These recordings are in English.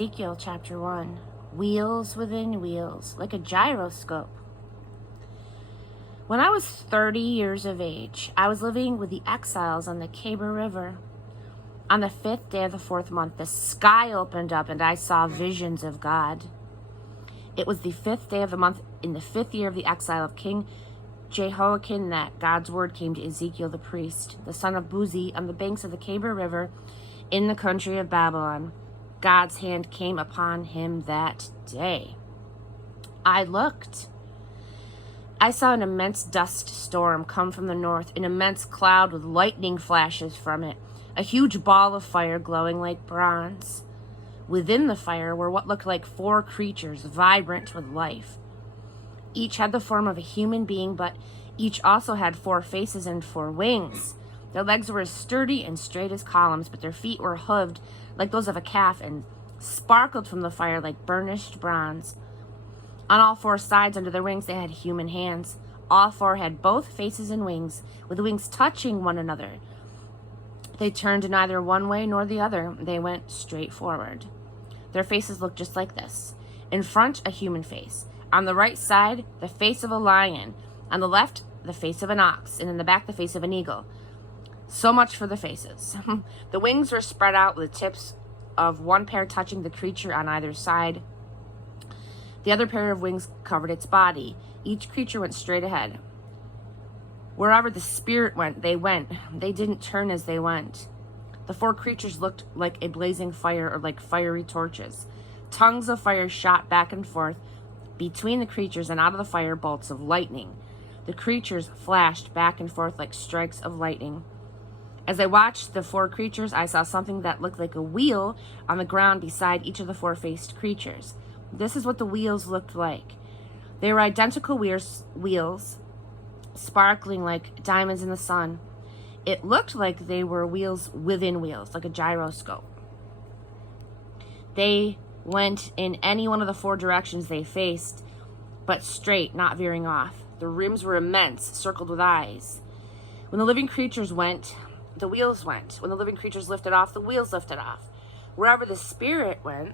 Ezekiel Chapter 1. Wheels within wheels, like a gyroscope. When I was 30 years of age, I was living with the exiles on the Khyber River. On the 5th day of the 4th month, the sky opened up and I saw visions of God. It was the 5th day of the month in the 5th year of the exile of King Jehoiakim that God's word came to Ezekiel the priest, the son of Buzi, on the banks of the Khyber River in the country of Babylon. God's hand came upon him that day. I looked. I saw an immense dust storm come from the north, an immense cloud with lightning flashes from it, a huge ball of fire glowing like bronze. Within the fire were what looked like 4 creatures, vibrant with life. Each had the form of a human being, but each also had 4 faces and 4 wings. Their legs were as sturdy and straight as columns, but their feet were hooved like those of a calf and sparkled from the fire like burnished bronze. On all 4 sides under their wings they had human hands. All 4 had both faces and wings, with the wings touching one another. They turned neither one way nor the other. They went straight forward. Their faces looked just like this. In front, a human face. On the right side, the face of a lion. On the left, the face of an ox. And in the back, the face of an eagle. So much for the faces. The wings were spread out with the tips of one pair touching the creature on either side. The other pair of wings covered its body. Each creature went straight ahead. Wherever the spirit went, they went. They didn't turn as they went. The 4 creatures looked like a blazing fire or like fiery torches. Tongues of fire shot back and forth between the creatures, and out of the fire bolts of lightning. The creatures flashed back and forth like strikes of lightning. As I watched the 4 creatures, I saw something that looked like a wheel on the ground beside each of the 4-faced creatures. This is what the wheels looked like. They were identical wheels, sparkling like diamonds in the sun. It looked like they were wheels within wheels, like a gyroscope. They went in any one of the 4 directions they faced, but straight, not veering off. The rims were immense, circled with eyes. When the living creatures went, the wheels went. When the living creatures lifted off, the wheels lifted off. Wherever the spirit went,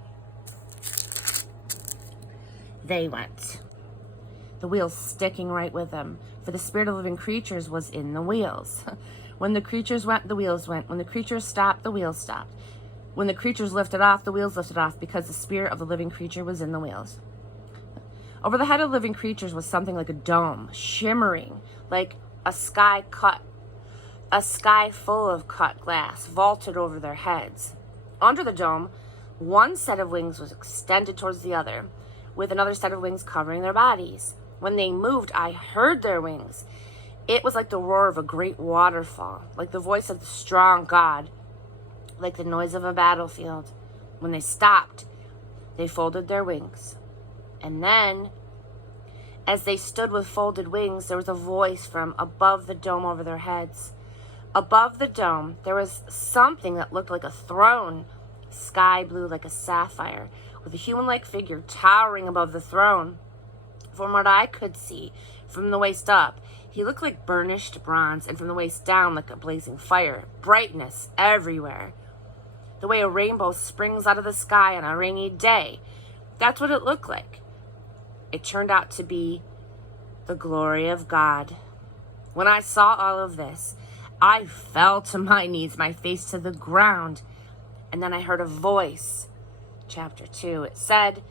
they went. The wheels sticking right with them, for the spirit of living creatures was in the wheels. When the creatures went, the wheels went. When the creatures stopped, the wheels stopped. When the creatures lifted off, the wheels lifted off, because the spirit of the living creature was in the wheels. Over the head of the living creatures was something like a dome, shimmering like a sky full of cut glass, vaulted over their heads. Under the dome, one set of wings was extended towards the other, with another set of wings covering their bodies. When they moved, I heard their wings. It was like the roar of a great waterfall, like the voice of the strong God, like the noise of a battlefield. When they stopped, they folded their wings. And then, as they stood with folded wings, there was a voice from above the dome over their heads. Above the dome, there was something that looked like a throne, sky blue like a sapphire, with a human-like figure towering above the throne. From what I could see, from the waist up, he looked like burnished bronze, and from the waist down like a blazing fire, brightness everywhere. The way a rainbow springs out of the sky on a rainy day. That's what it looked like. It turned out to be the glory of God. When I saw all of this, I fell to my knees, my face to the ground. And then I heard a voice. Chapter 2. It said,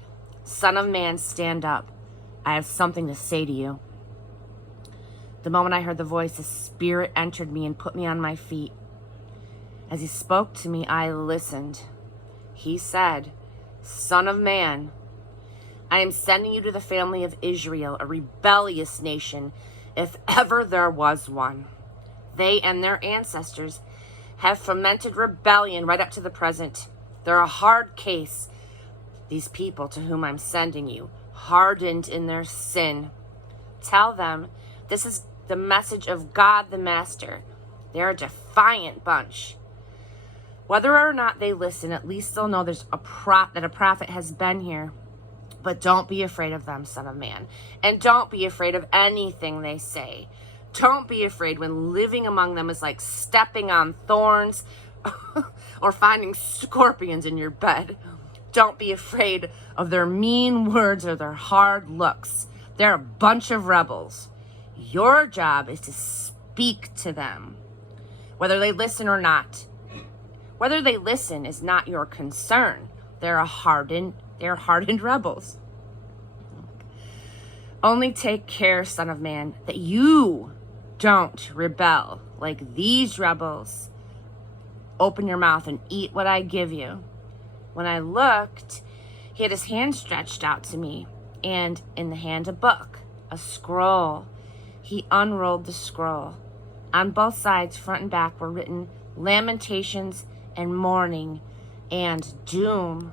"Son of man, stand up. I have something to say to you." The moment I heard the voice, the Spirit entered me and put me on my feet. As he spoke to me, I listened. He said, "Son of man, I am sending you to the family of Israel, a rebellious nation, if ever there was one. They and their ancestors have fomented rebellion right up to the present. They're a hard case, these people to whom I'm sending you, hardened in their sin. Tell them this is the message of God the Master. They're a defiant bunch. Whether or not they listen, at least they'll know that a prophet has been here. But don't be afraid of them, son of man. And don't be afraid of anything they say. Don't be afraid when living among them is like stepping on thorns or finding scorpions in your bed. Don't be afraid of their mean words or their hard looks. They're a bunch of rebels. Your job is to speak to them, whether they listen or not. Whether they listen is not your concern. They're hardened rebels. Only take care, Son of Man, that you don't rebel like these rebels. Open your mouth and eat what I give you. When I looked, he had his hand stretched out to me, and in the hand a book, a scroll. He unrolled the scroll. On both sides, front and back, were written lamentations and mourning and doom.